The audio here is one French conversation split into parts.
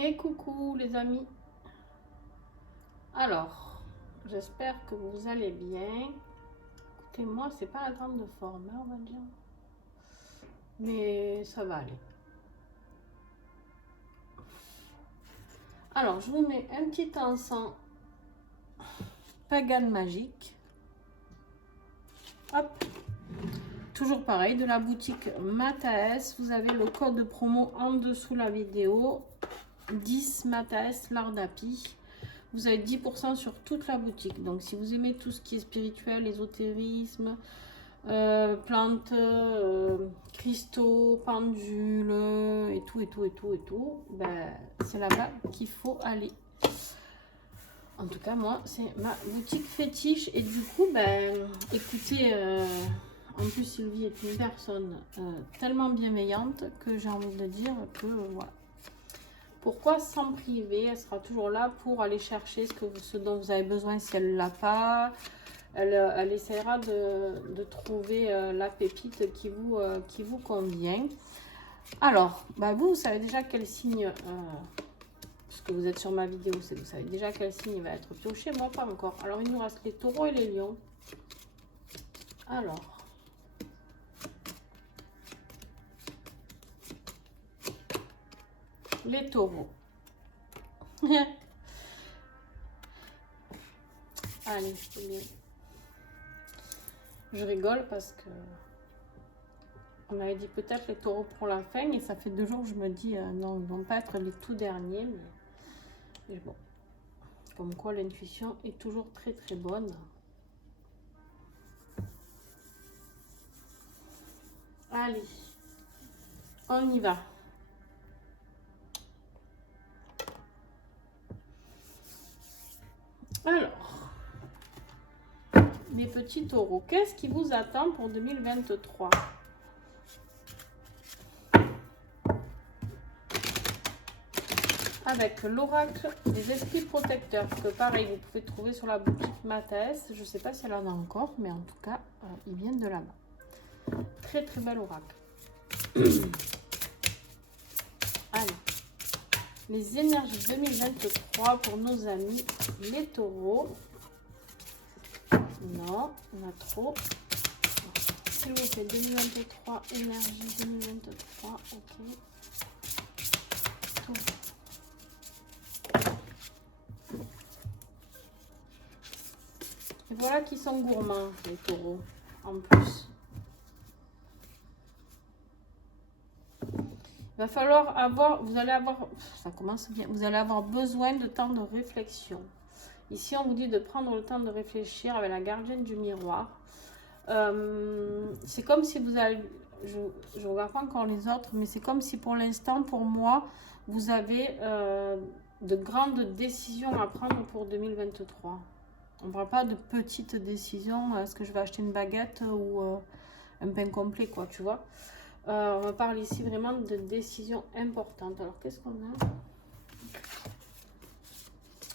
Et coucou les amis. Alors, j'espère que vous allez bien. Écoutez, moi, c'est pas la grande forme, hein, on va dire. Mais ça va aller. Alors, je vous mets un petit encens Pagan magique. Hop. Toujours pareil, de la boutique Mataes. Vous avez le code promo en dessous la vidéo. 10 Mataes Lardapi. Vous avez 10% sur toute la boutique. Donc, si vous aimez tout ce qui est spirituel, ésotérisme, plantes, cristaux, pendules, et tout, ben, c'est là-bas qu'il faut aller. En tout cas, moi, c'est ma boutique fétiche. Et du coup, ben, écoutez, en plus, Sylvie est une personne tellement bienveillante que j'ai envie de dire que voilà. Pourquoi s'en priver? Elle sera toujours là pour aller chercher ce dont vous avez besoin si elle ne l'a pas. Elle essaiera de trouver la pépite qui vous convient. Alors, bah vous savez déjà quel signe, parce que vous êtes sur ma vidéo, vous savez déjà quel signe va être pioché. Moi, pas encore. Alors, il nous reste les taureaux et les lions. Alors, les taureaux. Allez, je rigole parce que on avait dit peut-être les taureaux pour la fin et ça fait 2 jours que je me dis non, ils ne vont pas être les tout derniers, mais bon, comme quoi l'intuition est toujours très très bonne. Allez, on y va. Alors, mes petits taureaux, qu'est-ce qui vous attend pour 2023? Avec l'oracle des esprits protecteurs, que pareil, vous pouvez trouver sur la boutique Mataes. Je ne sais pas si elle en a encore, mais en tout cas, ils viennent de là-bas. Très très bel oracle. Allez, les énergies 2023 pour nos amis les taureaux. Non, on a trop. S'il vous plaît, 2023, énergie 2023, ok. Tout. Et voilà qui sont gourmands, les taureaux, en plus. Il va falloir avoir, vous allez avoir, ça commence bien, vous allez avoir besoin de temps de réflexion. Ici, on vous dit de prendre le temps de réfléchir avec la gardienne du miroir. C'est comme si vous avez, je ne regarde pas encore les autres, mais c'est comme si pour l'instant, pour moi, vous avez de grandes décisions à prendre pour 2023. On ne parle pas de petites décisions, est-ce que je vais acheter une baguette ou un pain complet, quoi, tu vois. On parle ici vraiment de décisions importantes. Alors, qu'est-ce qu'on a?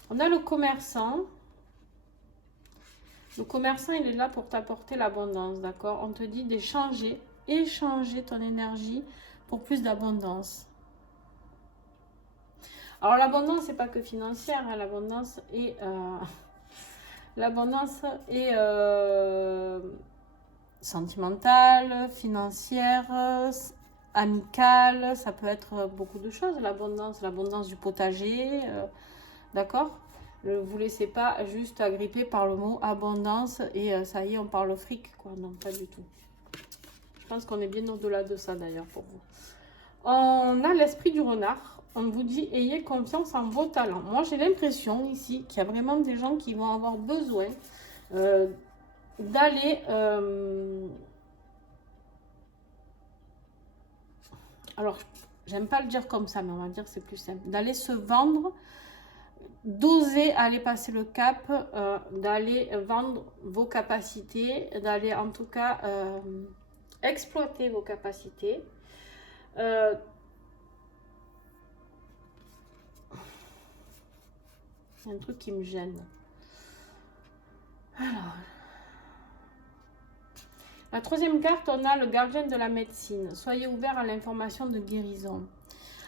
On a le commerçant. Le commerçant, il est là pour t'apporter l'abondance, d'accord? On te dit d'échanger, échanger ton énergie pour plus d'abondance. Alors, l'abondance, c'est pas que financière, hein, l'abondance est... l'abondance est sentimentale, financière, amicale, ça peut être beaucoup de choses, l'abondance du potager, d'accord? Ne vous laissez pas juste agripper par le mot abondance et ça y est, on parle fric, quoi. Non, pas du tout. Je pense qu'on est bien au-delà de ça, d'ailleurs, pour vous. On a l'esprit du renard. On vous dit, ayez confiance en vos talents. Moi, j'ai l'impression ici qu'il y a vraiment des gens qui vont avoir besoin d'aller... alors, j'aime pas le dire comme ça, mais on va dire que c'est plus simple. D'aller se vendre, d'oser aller passer le cap, d'aller vendre vos capacités, d'aller en tout cas exploiter vos capacités. Il y a un truc qui me gêne. Alors, la troisième carte, on a le gardien de la médecine. Soyez ouvert à l'information de guérison.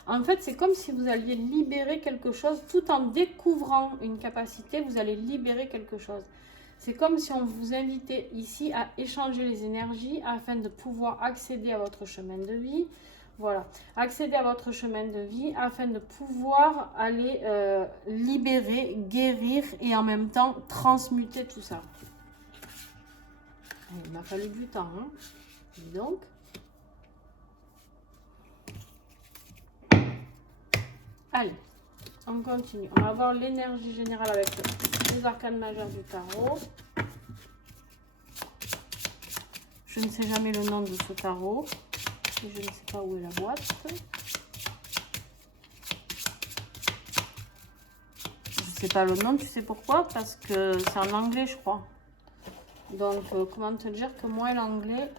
En fait, c'est comme si vous alliez libérer quelque chose tout en découvrant une capacité, vous allez libérer quelque chose. C'est comme si on vous invitait ici à échanger les énergies afin de pouvoir accéder à votre chemin de vie. Voilà, accéder à votre chemin de vie afin de pouvoir aller libérer, guérir et en même temps transmuter tout ça. Il m'a fallu du temps, hein. Donc, allez, on continue. On va voir l'énergie générale avec les arcanes majeures du tarot. Je ne sais jamais le nom de ce tarot. Et je ne sais pas où est la boîte. Je ne sais pas le nom, tu sais pourquoi? Parce que c'est en anglais, je crois. Donc, comment te dire que moi, l'anglais,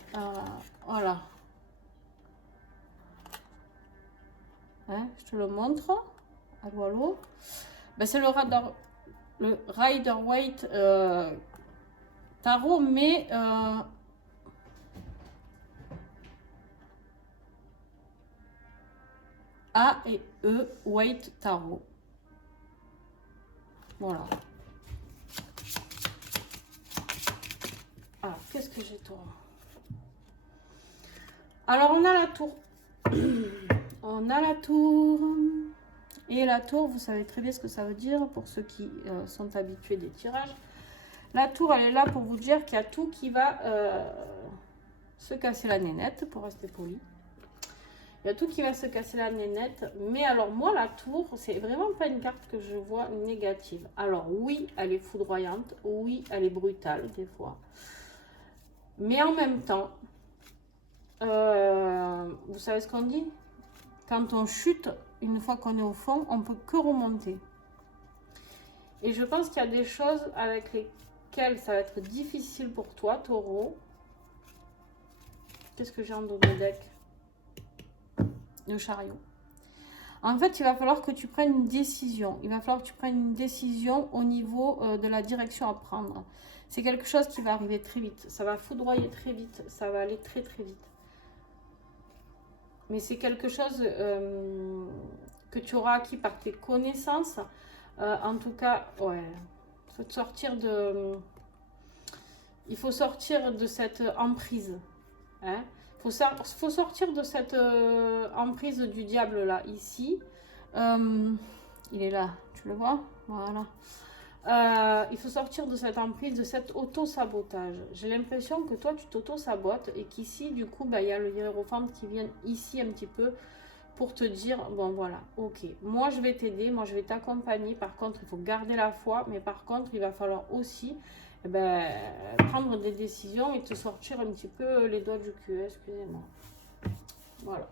voilà. Hein, je te le montre. Allô, allô. Ben, c'est le Rider-Waite tarot, mais A et E Waite tarot. Voilà. Alors, qu'est-ce que j'ai toi? Alors, on a la tour. On a la tour. Et la tour, vous savez très bien ce que ça veut dire pour ceux qui sont habitués des tirages. La tour, elle est là pour vous dire qu'il y a tout qui va se casser la nénette, pour rester poli. Il y a tout qui va se casser la nénette. Mais alors, moi, la tour, c'est vraiment pas une carte que je vois négative. Alors, oui, elle est foudroyante. Oui, elle est brutale, des fois. Mais en même temps, vous savez ce qu'on dit? Quand on chute, une fois qu'on est au fond, on peut que remonter. Et je pense qu'il y a des choses avec lesquelles ça va être difficile pour toi, taureau. Qu'est-ce que j'ai en dos de deck? Le chariot. En fait, il va falloir que tu prennes une décision. Il va falloir que tu prennes une décision au niveau de la direction à prendre. C'est quelque chose qui va arriver très vite. Ça va foudroyer très vite. Ça va aller très très vite. Mais c'est quelque chose que tu auras acquis par tes connaissances. En tout cas, ouais. Il faut sortir de cette emprise. Hein. Faut sortir de cette emprise du diable là, ici. Il est là, tu le vois? Voilà. Il faut sortir de cette emprise, de cet auto-sabotage. J'ai l'impression que toi, tu t'auto-sabotes et qu'ici, du coup, bah, y a le hiérophante qui vient ici un petit peu pour te dire, bon voilà, ok, moi je vais t'aider, moi je vais t'accompagner. Par contre, il faut garder la foi, mais par contre, il va falloir aussi prendre des décisions et te sortir un petit peu les doigts du cul, excusez-moi. Voilà.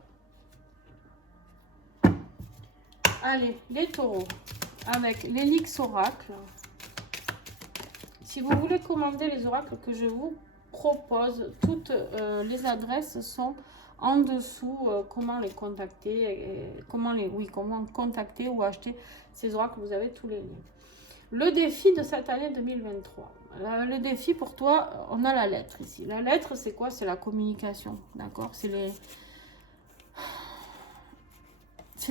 Allez, les taureaux, avec l'Helix Oracle. Si vous voulez commander les oracles que je vous propose, toutes les adresses sont en dessous. Comment les contacter, comment contacter ou acheter ces oracles, vous avez tous les liens. Le défi de cette année 2023. Le défi pour toi, on a la lettre ici. La lettre, c'est quoi? C'est la communication, d'accord? C'est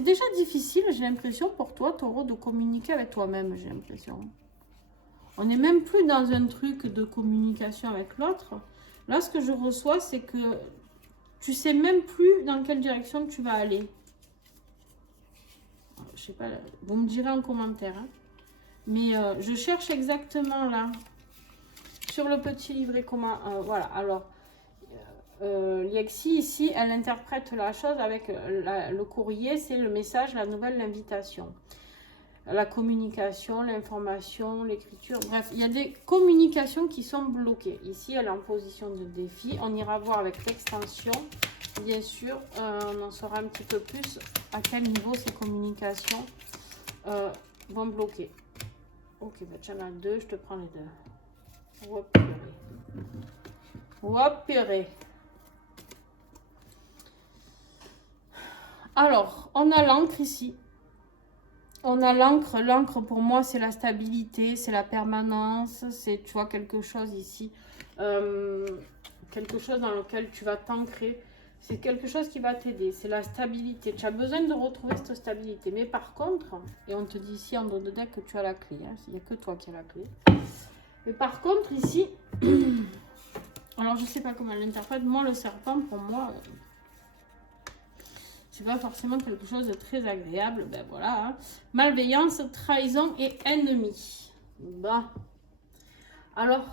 déjà difficile, j'ai l'impression, pour toi, taureau, de communiquer avec toi-même, j'ai l'impression. On n'est même plus dans un truc de communication avec l'autre. Là, ce que je reçois, c'est que tu sais même plus dans quelle direction tu vas aller. Je sais pas, vous me direz en commentaire. Hein. Mais je cherche exactement là, sur le petit livret comment... voilà, alors, Liexi, ici, elle interprète la chose avec le courrier, c'est le message, la nouvelle, l'invitation. La communication, l'information, l'écriture, bref, il y a des communications qui sont bloquées. Ici, elle est en position de défi. On ira voir avec l'extension, bien sûr. On en saura un petit peu plus à quel niveau ces communications vont bloquer. Ok, bah, tu en as deux, je te prends les deux. Hop, purée. Hop, purée. Alors, on a l'encre ici. On a l'encre. L'encre, pour moi, c'est la stabilité, c'est la permanence. C'est, tu vois, quelque chose ici. Quelque chose dans lequel tu vas t'ancrer. C'est quelque chose qui va t'aider. C'est la stabilité. Tu as besoin de retrouver cette stabilité. Mais par contre, et on te dit ici en dos de deck que tu as la clé. Hein, il n'y a que toi qui as la clé. Mais par contre, ici, alors je sais pas comment elle l'interprète. Moi, le serpent, pour moi, c'est pas forcément quelque chose de très agréable. Ben voilà. Hein. Malveillance, trahison et ennemi. Bah. Alors,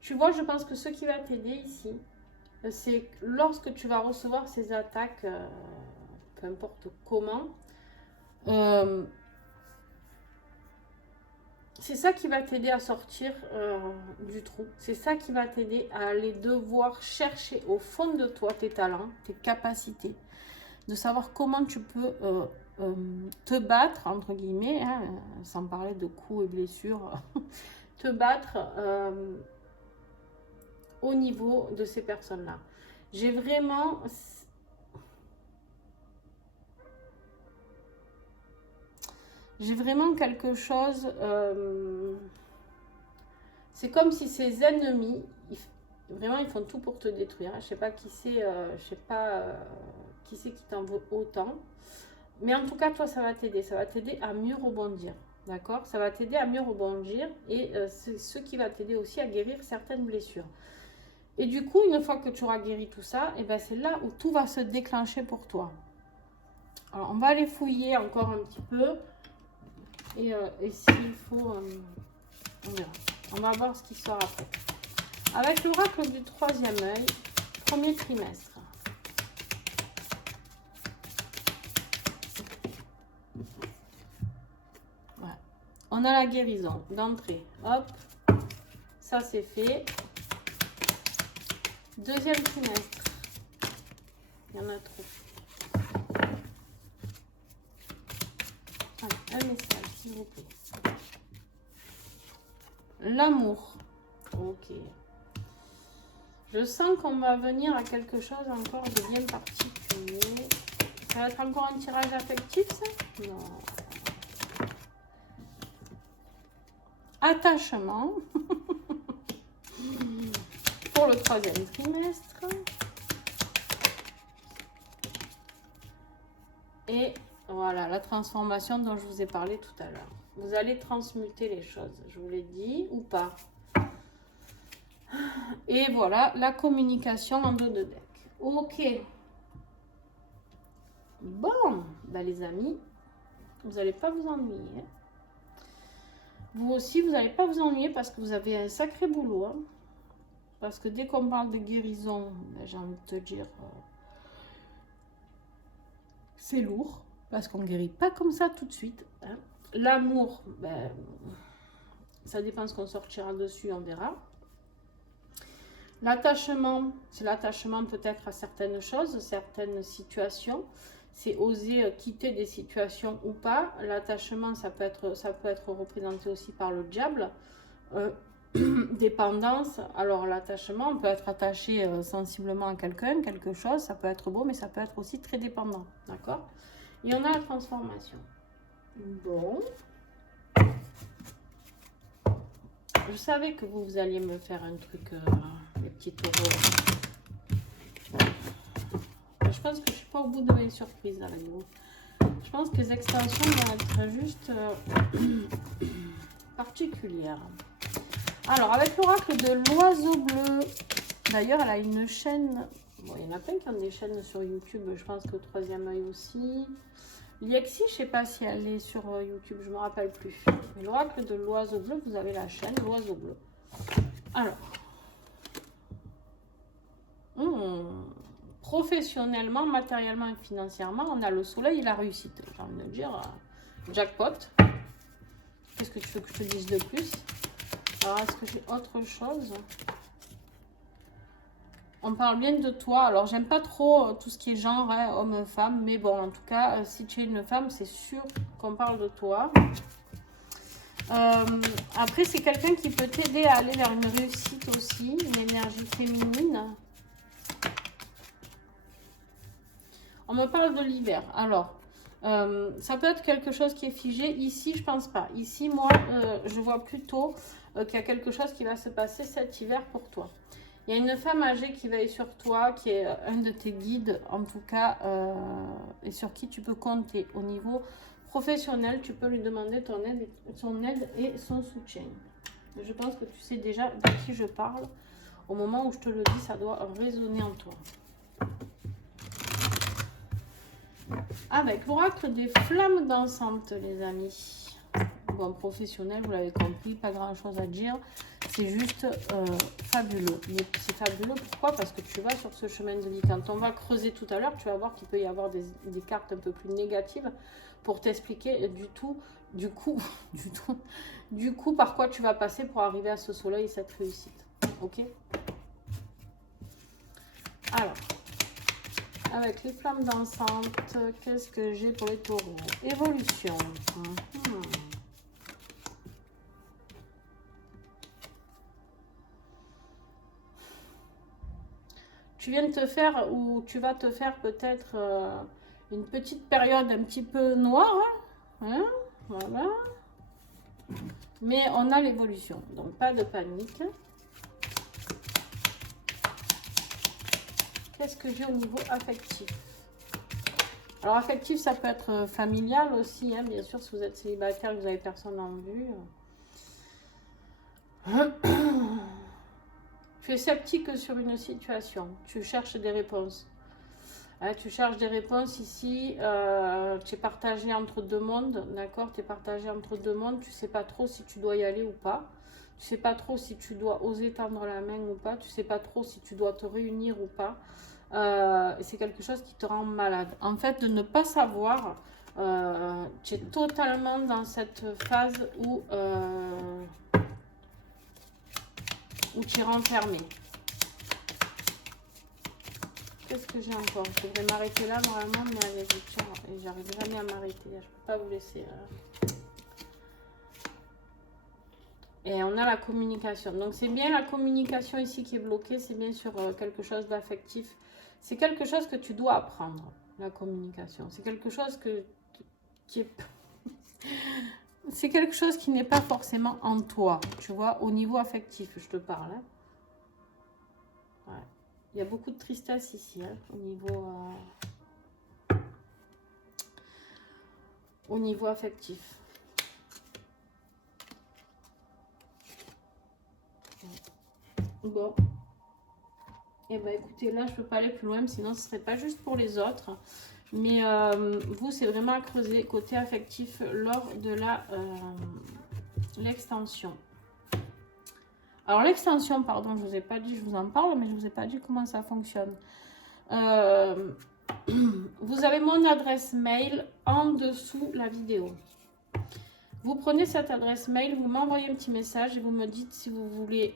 tu vois, je pense que ce qui va t'aider ici, c'est lorsque tu vas recevoir ces attaques, peu importe comment, c'est ça qui va t'aider à sortir du trou. C'est ça qui va t'aider à aller devoir chercher au fond de toi tes talents, tes capacités, de savoir comment tu peux te battre, entre guillemets, hein, sans parler de coups et blessures, te battre au niveau de ces personnes-là. J'ai vraiment... quelque chose... c'est comme si ces ennemis, vraiment, ils font tout pour te détruire. Je sais pas qui c'est, je sais pas qui c'est qui t'en veut autant. Mais en tout cas, toi, ça va t'aider. Ça va t'aider à mieux rebondir. D'accord? Ça va t'aider à mieux rebondir. Et c'est ce qui va t'aider aussi à guérir certaines blessures. Et du coup, une fois que tu auras guéri tout ça, et ben c'est là où tout va se déclencher pour toi. Alors, on va aller fouiller encore un petit peu. Et s'il faut, on verra. On va voir ce qui sort après. Avec l'oracle du troisième œil, premier trimestre. Voilà. On a la guérison d'entrée. Hop, ça c'est fait. Deuxième trimestre. Il y en a trop. Allez, un message, s'il vous plaît. L'amour. Ok. Je sens qu'on va venir à quelque chose encore de bien particulier. Ça va être encore un tirage affectif, ça? Non. Attachement. Pour le troisième trimestre. Et voilà, la transformation dont je vous ai parlé tout à l'heure. Vous allez transmuter les choses, je vous l'ai dit, ou pas. Et voilà, la communication en dos de deck. Ok. Bon, bah les amis, vous n'allez pas vous ennuyer. Vous aussi, vous n'allez pas vous ennuyer parce que vous avez un sacré boulot. Hein. Parce que dès qu'on parle de guérison, ben, j'ai envie de te dire, c'est lourd. Parce qu'on ne guérit pas comme ça tout de suite. Hein. L'amour, ben, ça dépend ce qu'on sortira dessus, on verra. L'attachement, c'est l'attachement peut-être à certaines choses, certaines situations. C'est oser quitter des situations ou pas. L'attachement, ça peut être représenté aussi par le diable. Dépendance, alors l'attachement, on peut être attaché sensiblement à quelqu'un, quelque chose, ça peut être beau, mais ça peut être aussi très dépendant, d'accord? Et on a la transformation. Bon. Je savais que vous alliez me faire un truc, les petits taureaux. Je pense que je suis pas au bout de mes surprises avec vous. Je pense que les extensions vont être juste particulières. Alors, avec l'oracle de l'oiseau bleu, d'ailleurs, elle a une chaîne. Bon, il y en a plein qui ont des chaînes sur YouTube. Je pense que le troisième œil aussi. Liexi, je ne sais pas si elle est sur YouTube, je ne me rappelle plus. Mais l'oracle de l'oiseau bleu, vous avez la chaîne, l'oiseau bleu. Alors, professionnellement, matériellement et financièrement, on a le soleil et la réussite. J'ai envie de dire, jackpot. Qu'est-ce que tu veux que je te dise de plus? Alors, est-ce que j'ai autre chose? On parle bien de toi. Alors, j'aime pas trop tout ce qui est genre, hein, homme-femme. Mais bon, en tout cas, si tu es une femme, c'est sûr qu'on parle de toi. Après, c'est quelqu'un qui peut t'aider à aller vers une réussite aussi. Une énergie féminine. On me parle de l'hiver. Alors, ça peut être quelque chose qui est figé. Ici, je pense pas. Ici, moi, je vois plutôt qu'il y a quelque chose qui va se passer cet hiver pour toi. Il y a une femme âgée qui veille sur toi, qui est un de tes guides, en tout cas, et sur qui tu peux compter. Au niveau professionnel, tu peux lui demander son aide et son soutien. Je pense que tu sais déjà de qui je parle. Au moment où je te le dis, ça doit résonner en toi. Avec l'oracle des flammes dansantes, les amis. Bon, professionnel, vous l'avez compris, pas grand chose à dire. C'est juste fabuleux. Mais c'est fabuleux, pourquoi? Parce que tu vas sur ce chemin de vie. Quand on va creuser tout à l'heure, tu vas voir qu'il peut y avoir des cartes un peu plus négatives pour t'expliquer du coup, par quoi tu vas passer pour arriver à ce soleil et cette réussite. Ok? Alors, avec les flammes dansantes, qu'est-ce que j'ai pour les taureaux? Évolution. Tu viens de te faire, ou tu vas te faire peut-être une petite période un petit peu noire. Hein, voilà. Mais on a l'évolution, donc pas de panique. Qu'est-ce que j'ai au niveau affectif? Alors affectif, ça peut être familial aussi, hein, bien sûr, si vous êtes célibataire, vous n'avez personne en vue. Tu es sceptique sur une situation, tu cherches des réponses. Hein, tu cherches des réponses ici, tu es partagé entre deux mondes, d'accord? Tu es partagé entre deux mondes, tu ne sais pas trop si tu dois y aller ou pas. Tu ne sais pas trop si tu dois oser tendre la main ou pas. Tu ne sais pas trop si tu dois te réunir ou pas. C'est quelque chose qui te rend malade. En fait, de ne pas savoir, tu es totalement dans cette phase où tu es renfermé. Qu'est-ce que j'ai encore? Je devrais m'arrêter là normalement, mais allez, j'arrive jamais à m'arrêter. Je ne peux pas vous laisser. Et on a la communication. Donc c'est bien la communication ici qui est bloquée. C'est bien sur quelque chose d'affectif. C'est quelque chose que tu dois apprendre, la communication. C'est quelque chose qui est... c'est quelque chose qui n'est pas forcément en toi, tu vois, au niveau affectif, je te parle. Hein. Ouais. Il y a beaucoup de tristesse ici, hein, au niveau affectif. Bon. Et ben écoutez, là, je peux pas aller plus loin, sinon ce serait pas juste pour les autres. Mais vous, c'est vraiment à creuser côté affectif lors de l'extension. Alors l'extension, pardon, je vous ai pas dit, je vous en parle, mais je vous ai pas dit comment ça fonctionne. Vous avez mon adresse mail en dessous la vidéo. Vous prenez cette adresse mail, vous m'envoyez un petit message et vous me dites si vous voulez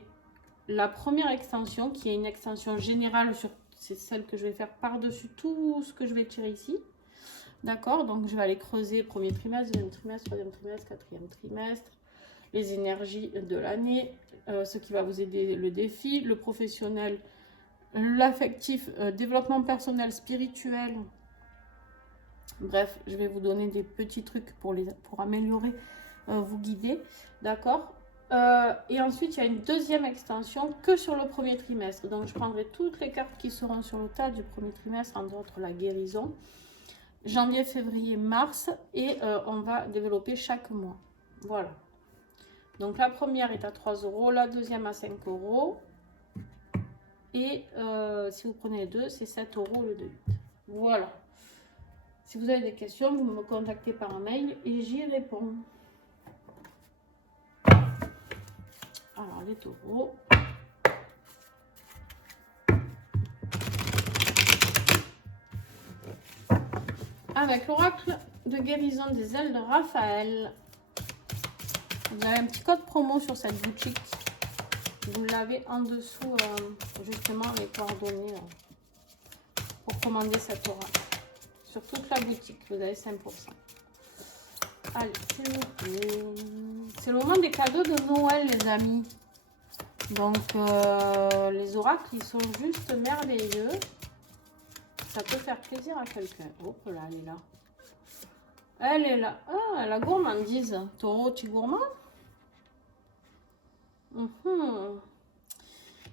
la première extension, qui est une extension générale, c'est celle que je vais faire par-dessus tout ce que je vais tirer ici. D'accord, donc je vais aller creuser premier trimestre, deuxième trimestre, troisième trimestre, quatrième trimestre, les énergies de l'année, ce qui va vous aider, le défi, le professionnel, l'affectif, développement personnel, spirituel. Bref, je vais vous donner des petits trucs pour améliorer, vous guider, d'accord. Et ensuite, il y a une deuxième extension que sur le premier trimestre. Donc, je prendrai toutes les cartes qui seront sur le tas du premier trimestre, entre autres la guérison. Janvier, février, mars. Et on va développer chaque mois. Voilà. Donc, la première est à 3 €, la deuxième à 5 €. Et si vous prenez les deux, c'est 7 € au lieu de 8. Voilà. Si vous avez des questions, vous me contactez par mail et j'y réponds. Alors, les taureaux. Avec l'oracle de guérison des ailes de Raphaël. Vous avez un petit code promo sur cette boutique. Vous l'avez en dessous, justement, les coordonnées pour commander cet oracle. Sur toute la boutique, vous avez 5%. Allez, c'est le moment des cadeaux de Noël, les amis. Donc, les oracles, ils sont juste merveilleux. Ça peut faire plaisir à quelqu'un. Hop là, elle est là. Elle est là. Ah, la gourmandise. Taureau, tu gourmand?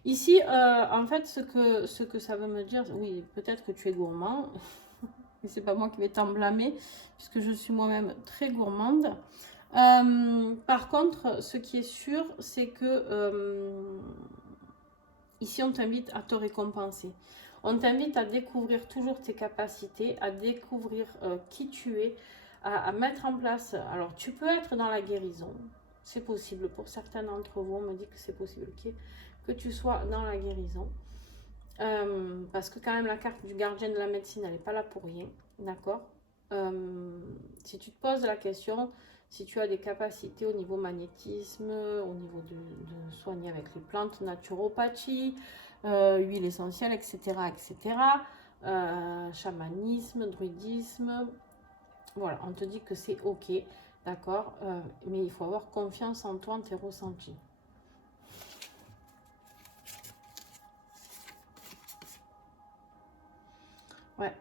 Ici, en fait, ce que ça veut me dire, oui, peut-être que tu es gourmand, et c'est pas moi qui vais t'en blâmer, puisque je suis moi-même très gourmande. Par contre, ce qui est sûr, c'est que ici, on t'invite à te récompenser. On t'invite à découvrir toujours tes capacités, à découvrir qui tu es, à mettre en place. Alors, tu peux être dans la guérison. C'est possible. Pour certains d'entre vous, on me dit que c'est possible que tu sois dans la guérison. Parce que quand même, la carte du gardien de la médecine, elle n'est pas là pour rien. D'accord. Si tu te poses la question, si tu as des capacités au niveau magnétisme, au niveau de soigner avec les plantes, naturopathie, huile essentielle, etc., etc., chamanisme, druidisme, voilà, on te dit que c'est ok, d'accord, mais il faut avoir confiance en toi, en tes ressentis. Ouais.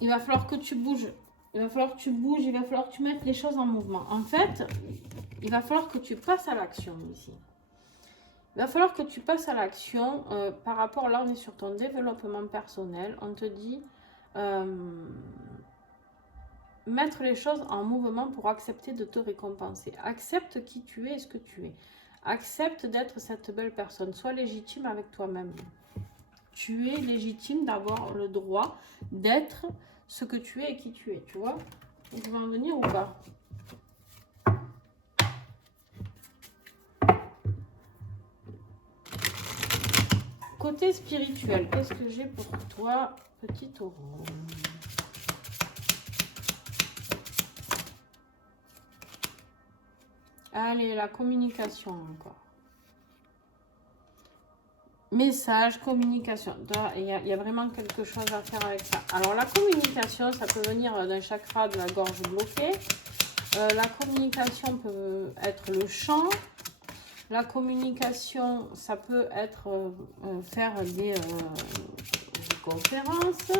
Il va falloir que tu bouges. Il va falloir que tu bouges, il va falloir que tu mettes les choses en mouvement. En fait, il va falloir que tu passes à l'action ici. Il va falloir que tu passes à l'action par rapport, là on est sur ton développement personnel. On te dit mettre les choses en mouvement pour accepter de te récompenser. Accepte qui tu es et ce que tu es. Accepte d'être cette belle personne. Sois légitime avec toi-même. Tu es légitime d'avoir le droit d'être ce que tu es et qui tu es. Tu vois? Tu vas en venir ou pas? Côté spirituel, qu'est-ce que j'ai pour toi, petit taureau? Allez, la communication encore. Message, communication. Il y a vraiment quelque chose à faire avec ça. Alors, la communication, ça peut venir d'un chakra de la gorge bloquée. La communication peut être le chant. La communication, ça peut être faire des conférences.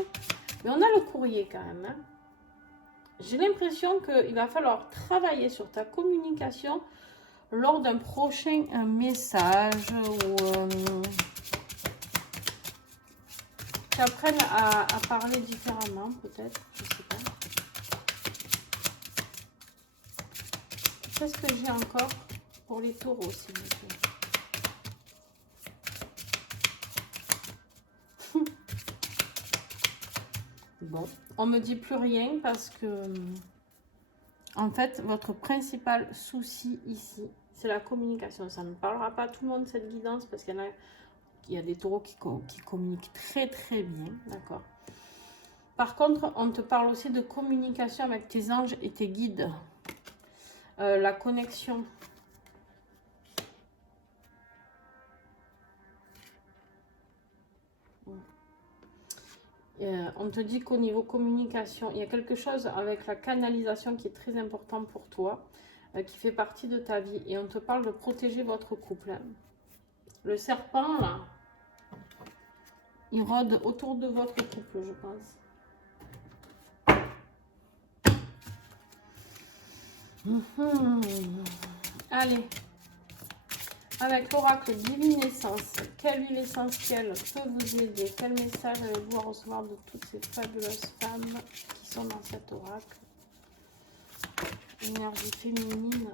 Mais on a le courrier quand même. Hein. J'ai l'impression qu'il va falloir travailler sur ta communication lors d'un prochain message ou tu apprennes à parler différemment peut-être, je sais pas. Qu'est-ce que j'ai encore pour les taureaux s'il vous plaît? Bon, on me dit plus rien parce que en fait votre principal souci ici c'est la communication. Ça ne parlera pas à tout le monde cette guidance parce qu'il y a des taureaux qui communiquent très très bien, d'accord. Par contre, on te parle aussi de communication avec tes anges et tes guides. La connexion. On te dit qu'au niveau communication, il y a quelque chose avec la canalisation qui est très important pour toi, qui fait partie de ta vie. Et on te parle de protéger votre couple. Hein. Le serpent, là, il rôde autour de votre couple, je pense. Allez, avec l'oracle Divine Essence, quelle huile essentielle peut vous aider? Quel message allez-vous recevoir de toutes ces fabuleuses femmes qui sont dans cet oracle? Énergie féminine.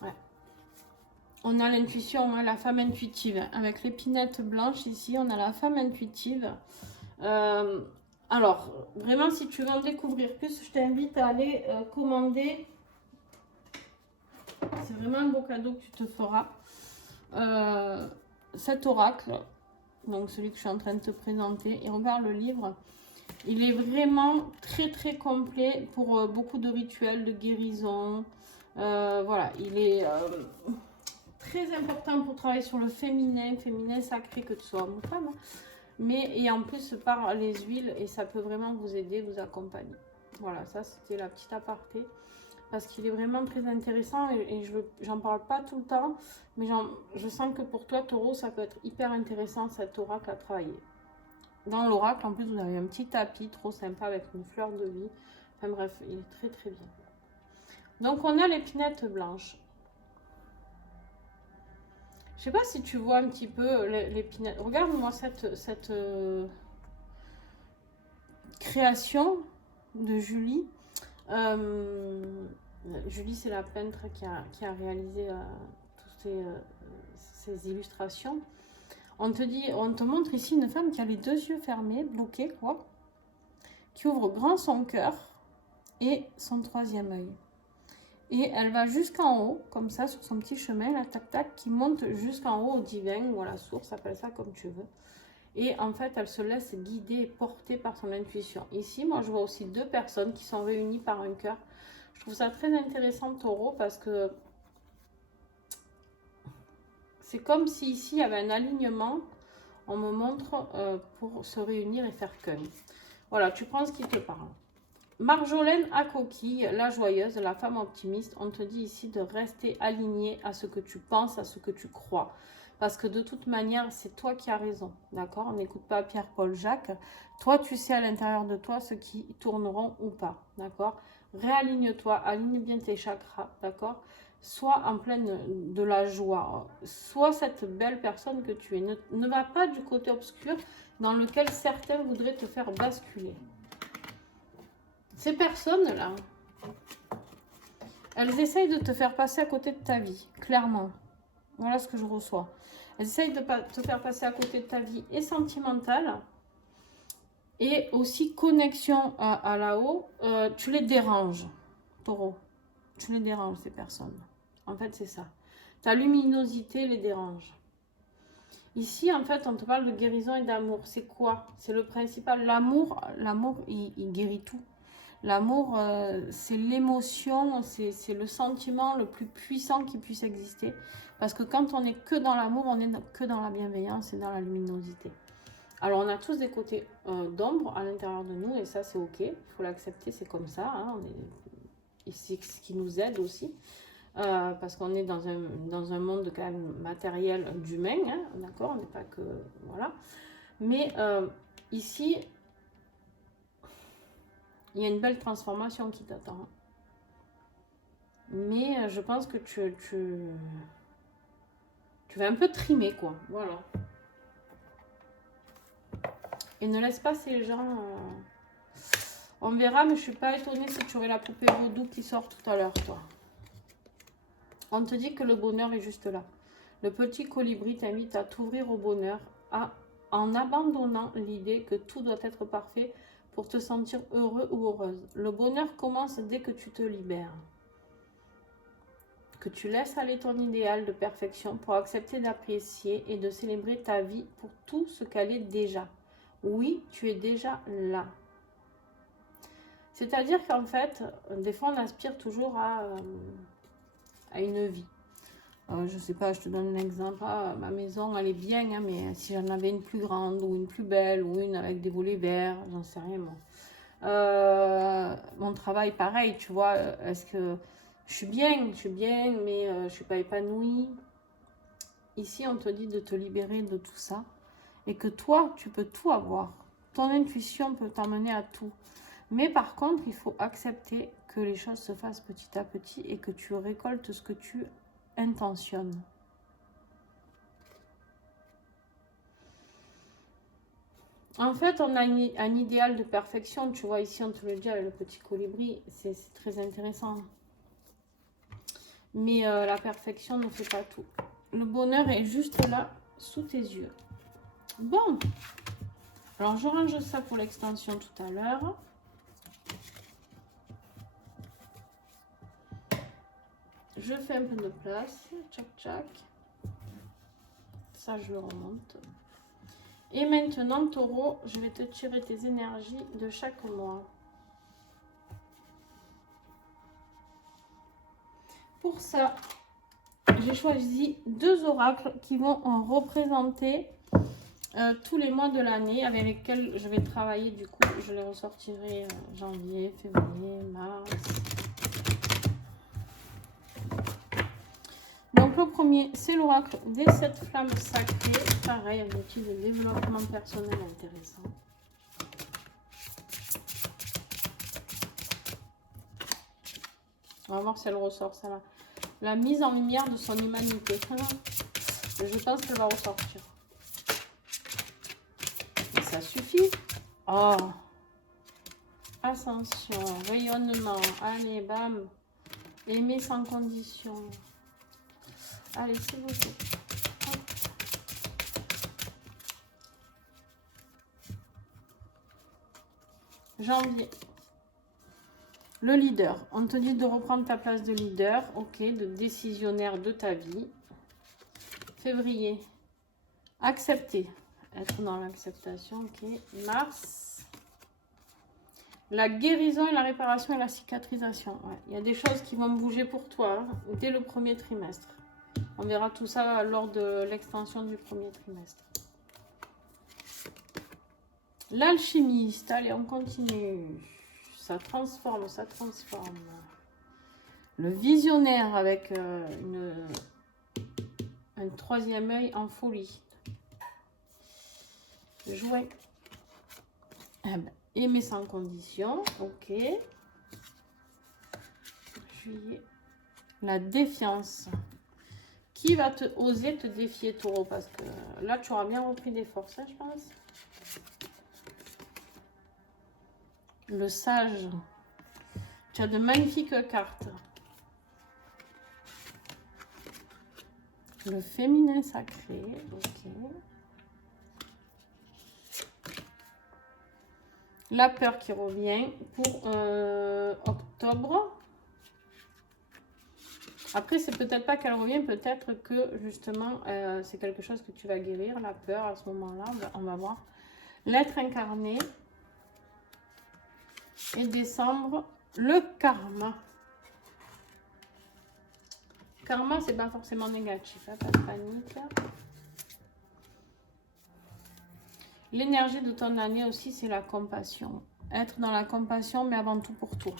Ouais. On a l'intuition, hein, la femme intuitive. Avec l'épinette blanche ici, on a la femme intuitive. Alors, vraiment, si tu veux en découvrir plus, je t'invite à aller commander. C'est vraiment un beau cadeau que tu te feras. Cet oracle, donc celui que je suis en train de te présenter, et regarde le livre. Il est vraiment très très complet pour beaucoup de rituels, de guérison. Voilà, il est très important pour travailler sur le féminin sacré, que tu sois homme ou femme. Mais et en plus par les huiles, et ça peut vraiment vous aider, vous accompagner. Voilà, ça c'était la petite aparté. Parce qu'il est vraiment très intéressant et j'en parle pas tout le temps. Mais je sens que pour toi, taureau, ça peut être hyper intéressant cet oracle à travailler. Dans l'oracle, en plus, vous avez un petit tapis trop sympa avec une fleur de vie. Enfin bref, il est très très bien. Donc, on a l'épinette blanche. Je sais pas si tu vois un petit peu l'épinette. Regarde-moi cette création de Julie. Julie, c'est la peintre qui a réalisé toutes ces illustrations. On te montre ici une femme qui a les deux yeux fermés, bloqués, quoi, qui ouvre grand son cœur et son troisième œil. Et elle va jusqu'en haut, comme ça, sur son petit chemin, là, tac, tac, qui monte jusqu'en haut au divin, ou à la source, appelle ça comme tu veux. Et en fait, elle se laisse guider et porter par son intuition. Ici, moi, je vois aussi deux personnes qui sont réunies par un cœur. Je trouve ça très intéressant, Taureau, parce que c'est comme si ici, il y avait un alignement. On me montre pour se réunir et faire qu'un. Voilà, tu prends ce qui te parle. Marjolaine à coquille, la joyeuse, la femme optimiste, on te dit ici de rester aligné à ce que tu penses, à ce que tu crois. Parce que de toute manière, c'est toi qui as raison, d'accord? On n'écoute pas Pierre, Paul, Jacques. Toi, tu sais à l'intérieur de toi ce qui tourneront ou pas, d'accord? Réaligne-toi, aligne bien tes chakras, d'accord? Sois en pleine de la joie. Sois cette belle personne que tu es. Ne va pas du côté obscur dans lequel certains voudraient te faire basculer. Ces personnes-là, elles essayent de te faire passer à côté de ta vie, clairement. Voilà ce que je reçois. Elles essayent de te faire passer à côté de ta vie et sentimentale, et aussi connexion à là-haut. Tu les déranges, Taureau. Tu les déranges, ces personnes. En fait, c'est ça. Ta luminosité les dérange. Ici, en fait, on te parle de guérison et d'amour. C'est quoi? C'est le principal. L'amour, il guérit tout. L'amour, c'est l'émotion, c'est le sentiment le plus puissant qui puisse exister. Parce que quand on n'est que dans l'amour, on n'est que dans la bienveillance et dans la luminosité. Alors, on a tous des côtés d'ombre à l'intérieur de nous, et ça, c'est OK. Il faut l'accepter, c'est comme ça. Hein, et c'est ce qui nous aide aussi. Parce qu'on est dans un monde quand même matériel d'humain. Hein, d'accord? On n'est pas que... Voilà. Mais ici... Il y a une belle transformation qui t'attend. Mais je pense que tu vas un peu trimer, quoi. Voilà. Et ne laisse pas ces gens... On verra, mais je ne suis pas étonnée si tu aurais la poupée vaudou qui sort tout à l'heure, toi. On te dit que le bonheur est juste là. Le petit colibri t'invite à t'ouvrir au bonheur en abandonnant l'idée que tout doit être parfait pour te sentir heureux ou heureuse. Le bonheur commence dès que tu te libères. Que tu laisses aller ton idéal de perfection pour accepter d'apprécier et de célébrer ta vie pour tout ce qu'elle est déjà. Oui, tu es déjà là. C'est-à-dire qu'en fait, des fois on aspire toujours à une vie. Je sais pas, je te donne un exemple. Ah, ma maison, elle est bien, hein, mais si j'en avais une plus grande ou une plus belle ou une avec des volets verts, j'en sais rien moi. Mon travail, pareil, tu vois. Est-ce que je suis bien, mais je suis pas épanouie. Ici, on te dit de te libérer de tout ça et que toi, tu peux tout avoir. Ton intuition peut t'emmener à tout. Mais par contre, il faut accepter que les choses se fassent petit à petit et que tu récoltes ce que tu intentionnes. En fait, on a un idéal de perfection. Tu vois, ici, on te le dit avec le petit colibri. C'est très intéressant. Mais la perfection ne fait pas tout. Le bonheur est juste là, sous tes yeux. Bon. Alors, je range ça pour l'extension tout à l'heure. Je fais un peu de place. Tchac, tchac. Ça, je le remonte. Et maintenant, Taureau, je vais te tirer tes énergies de chaque mois. Pour ça, j'ai choisi 2 oracles qui vont en représenter tous les mois de l'année avec lesquels je vais travailler. Du coup, je les ressortirai janvier, février, mars. Donc, le premier, c'est l'oracle des 7 flammes sacrées. Pareil, un outil de développement personnel intéressant. On va voir si elle ressort, ça là. La mise en lumière de son humanité. Je pense qu'elle va ressortir. Et ça suffit. Oh. Ascension, rayonnement. Allez, bam. Aimer sans condition. Allez, s'il vous plaît. Hop. Janvier. Le leader. On te dit de reprendre ta place de leader. Ok, de décisionnaire de ta vie. Février. Accepter. Être dans l'acceptation. Ok. Mars. La guérison et la réparation et la cicatrisation. Ouais. Il y a des choses qui vont bouger pour toi hein, dès le premier trimestre. On verra tout ça lors de l'extension du premier trimestre. L'alchimiste. Allez, on continue. Ça transforme, ça transforme. Le visionnaire avec un troisième œil en folie. Jouet. Ah ben, aimer sans condition. Ok. Juillet. La défiance. Qui va oser te défier, taureau? Parce que là, tu auras bien repris des forces, hein, je pense. Le sage. Tu as de magnifiques cartes. Le féminin sacré. Ok. La peur qui revient pour octobre. Après, c'est peut-être pas qu'elle revient, peut-être que justement, c'est quelque chose que tu vas guérir, la peur à ce moment-là. On va voir. L'être incarné. Et décembre, le karma. Karma, c'est pas forcément négatif, hein, pas de panique. L'énergie de ton année aussi, c'est la compassion. Être dans la compassion, mais avant tout pour toi.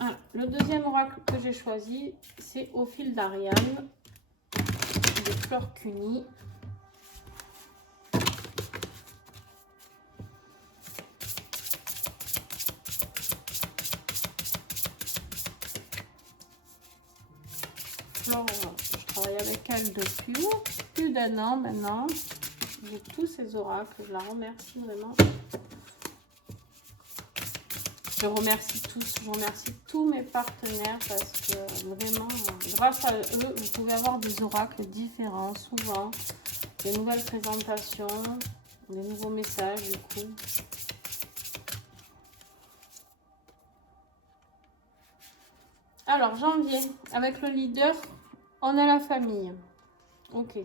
Ah, le deuxième oracle que j'ai choisi, c'est Au fil d'Ariane, de Fleur Cuny. Flore, je travaille avec elle depuis plus d'un an maintenant. J'ai tous ces oracles, je la remercie vraiment. Je remercie tous, je remercie tous mes partenaires parce que vraiment, grâce à eux, vous pouvez avoir des oracles différents, souvent, des nouvelles présentations, des nouveaux messages du coup. Alors, janvier, avec le leader, on a la famille. Ok.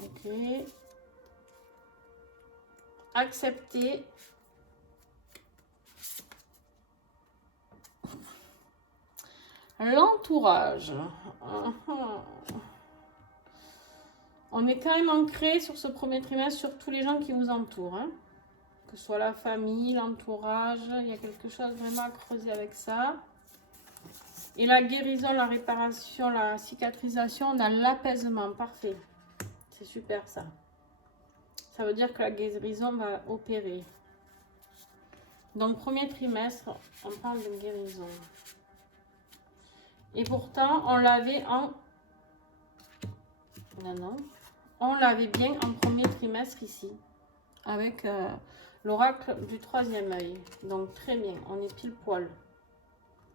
Ok. Accepter. L'entourage. On est quand même ancré sur ce premier trimestre sur tous les gens qui vous entourent. Hein. Que ce soit la famille, l'entourage. Il y a quelque chose vraiment à creuser avec ça. Et la guérison, la réparation, la cicatrisation, on a l'apaisement. Parfait. C'est super ça. Ça veut dire que la guérison va opérer. Donc, premier trimestre, on parle de guérison. Et pourtant, on l'avait en... Non. On l'avait bien en premier trimestre ici. Avec l'oracle du troisième œil. Donc, très bien. On est pile poil.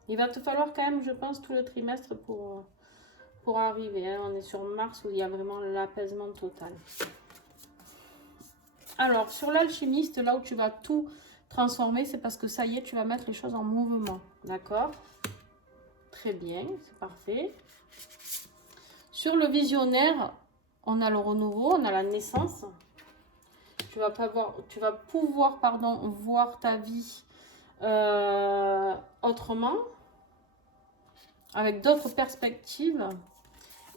Il va te falloir quand même, je pense, tout le trimestre pour arriver. Hein. On est sur Mars où il y a vraiment l'apaisement total. Alors, sur l'alchimiste, là où tu vas tout transformer, c'est parce que ça y est, tu vas mettre les choses en mouvement. D'accord ? Très bien, c'est parfait. Sur le visionnaire, on a le renouveau, on a la naissance. Tu vas pouvoir voir ta vie autrement, avec d'autres perspectives.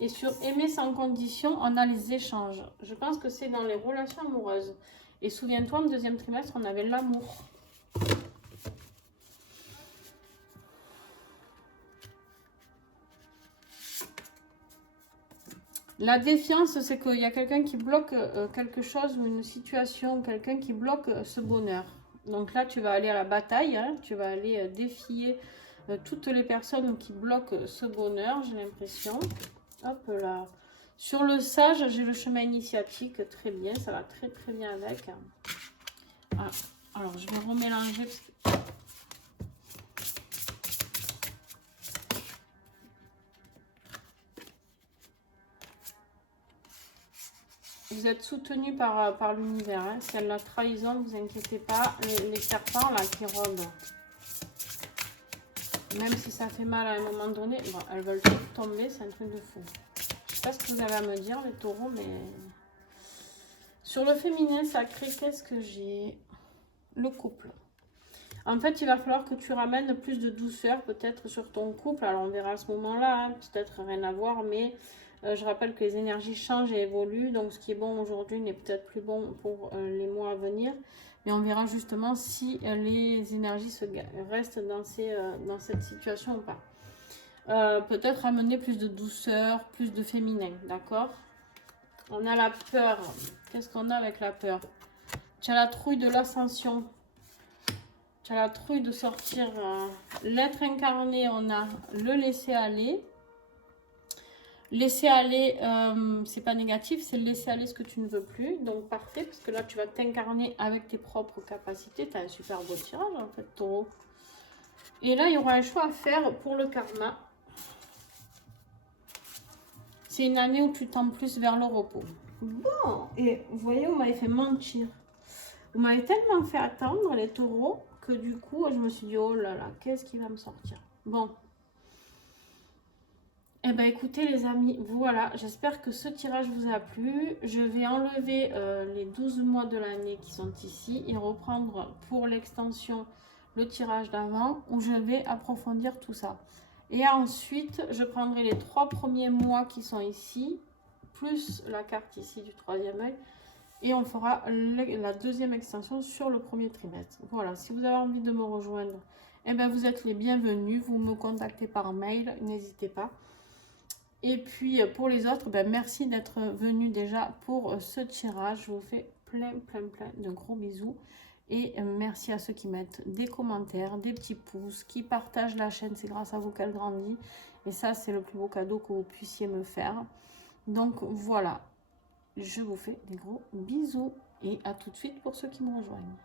Et sur aimer sans condition, on a les échanges. Je pense que c'est dans les relations amoureuses. Et souviens-toi, en deuxième trimestre, on avait l'amour. La défiance, c'est qu'il y a quelqu'un qui bloque quelque chose ou une situation, quelqu'un qui bloque ce bonheur. Donc là, tu vas aller à la bataille, hein, tu vas aller défier toutes les personnes qui bloquent ce bonheur, j'ai l'impression. Hop là. Sur le sage, j'ai le chemin initiatique, très bien, ça va très très bien avec. Ah, alors, je vais remélanger parce que... Vous êtes soutenu par l'univers. Hein. S'il y a de la trahison, ne vous inquiétez pas. Les serpents là qui rôdent, même si ça fait mal à un moment donné, bon, elles veulent toutes tomber, c'est un truc de fou. Je sais pas ce que vous avez à me dire les taureaux, mais sur le féminin sacré, qu'est-ce que j'ai? Le couple. En fait, il va falloir que tu ramènes plus de douceur peut-être sur ton couple. Alors on verra à ce moment-là, hein, peut-être rien à voir, mais je rappelle que les énergies changent et évoluent. Donc ce qui est bon aujourd'hui n'est peut-être plus bon pour les mois à venir. Mais on verra justement si les énergies restent dans cette situation ou pas. Peut-être amener plus de douceur, plus de féminin, d'accord? On a la peur. Qu'est-ce qu'on a avec la peur? Tu as la trouille de l'ascension. Tu as la trouille de sortir l'être incarné. On a le laisser aller. Laisser aller, c'est pas négatif, c'est laisser aller ce que tu ne veux plus. Donc parfait, parce que là tu vas t'incarner avec tes propres capacités. Tu as un super beau tirage en fait, taureau. Et là, il y aura un choix à faire pour le karma. C'est une année où tu tends plus vers le repos. Bon, et vous voyez, vous m'avez fait mentir. Vous m'avez tellement fait attendre, les taureaux, que du coup, je me suis dit, oh là là, qu'est-ce qui va me sortir? Bon. Eh bien, écoutez, les amis, voilà. J'espère que ce tirage vous a plu. Je vais enlever les 12 mois de l'année qui sont ici et reprendre pour l'extension le tirage d'avant où je vais approfondir tout ça. Et ensuite, je prendrai les 3 premiers mois qui sont ici, plus la carte ici du troisième œil. Et on fera la deuxième extension sur le premier trimestre. Voilà, si vous avez envie de me rejoindre, eh bien, vous êtes les bienvenus. Vous me contactez par mail, n'hésitez pas. Et puis, pour les autres, ben, merci d'être venus déjà pour ce tirage. Je vous fais plein de gros bisous. Et merci à ceux qui mettent des commentaires, des petits pouces, qui partagent la chaîne. C'est grâce à vous qu'elle grandit. Et ça, c'est le plus beau cadeau que vous puissiez me faire. Donc, voilà. Je vous fais des gros bisous. Et à tout de suite pour ceux qui me rejoignent.